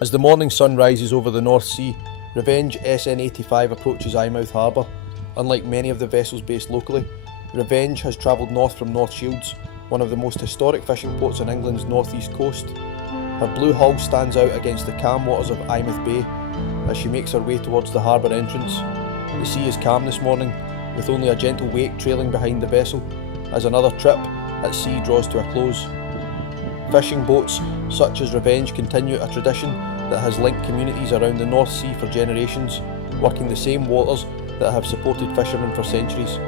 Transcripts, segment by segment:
As the morning sun rises over the North Sea, Revenge SN85 approaches Eyemouth Harbour. Unlike many of the vessels based locally, Revenge has travelled north from North Shields, one of the most historic fishing ports on England's northeast coast. Her blue hull stands out against the calm waters of Eyemouth Bay as she makes her way towards the harbour entrance. The sea is calm this morning, with only a gentle wake trailing behind the vessel as another trip at sea draws to a close. Fishing boats such as Revenge continue a tradition that has linked communities around the North Sea for generations, working the same waters that have supported fishermen for centuries.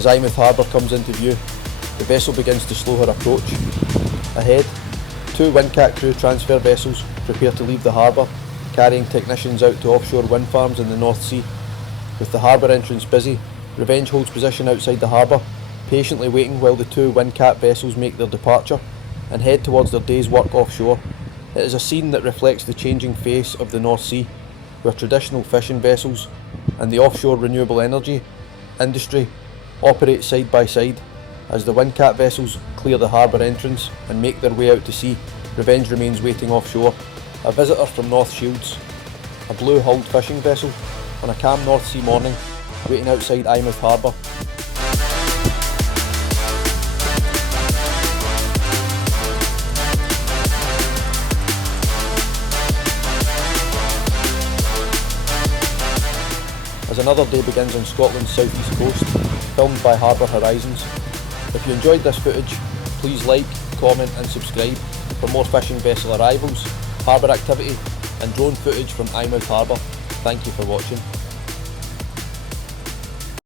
As Eyemouth Harbour comes into view, the vessel begins to slow her approach. Ahead, two Windcat crew transfer vessels prepare to leave the harbour, carrying technicians out to offshore wind farms in the North Sea. With the harbour entrance busy, Revenge holds position outside the harbour, patiently waiting while the two Windcat vessels make their departure and head towards their day's work offshore. It is a scene that reflects the changing face of the North Sea, where traditional fishing vessels and the offshore renewable energy industry operate side by side. As the Windcat vessels clear the harbour entrance and make their way out to sea, Revenge remains waiting offshore, a visitor from North Shields, a blue-hulled fishing vessel on a calm North Sea morning, waiting outside Eyemouth Harbour. As another day begins on Scotland's southeast coast, filmed by Harbour Horizons. If you enjoyed this footage, please like, comment and subscribe for more fishing vessel arrivals, harbour activity and drone footage from Eyemouth Harbour. Thank you for watching.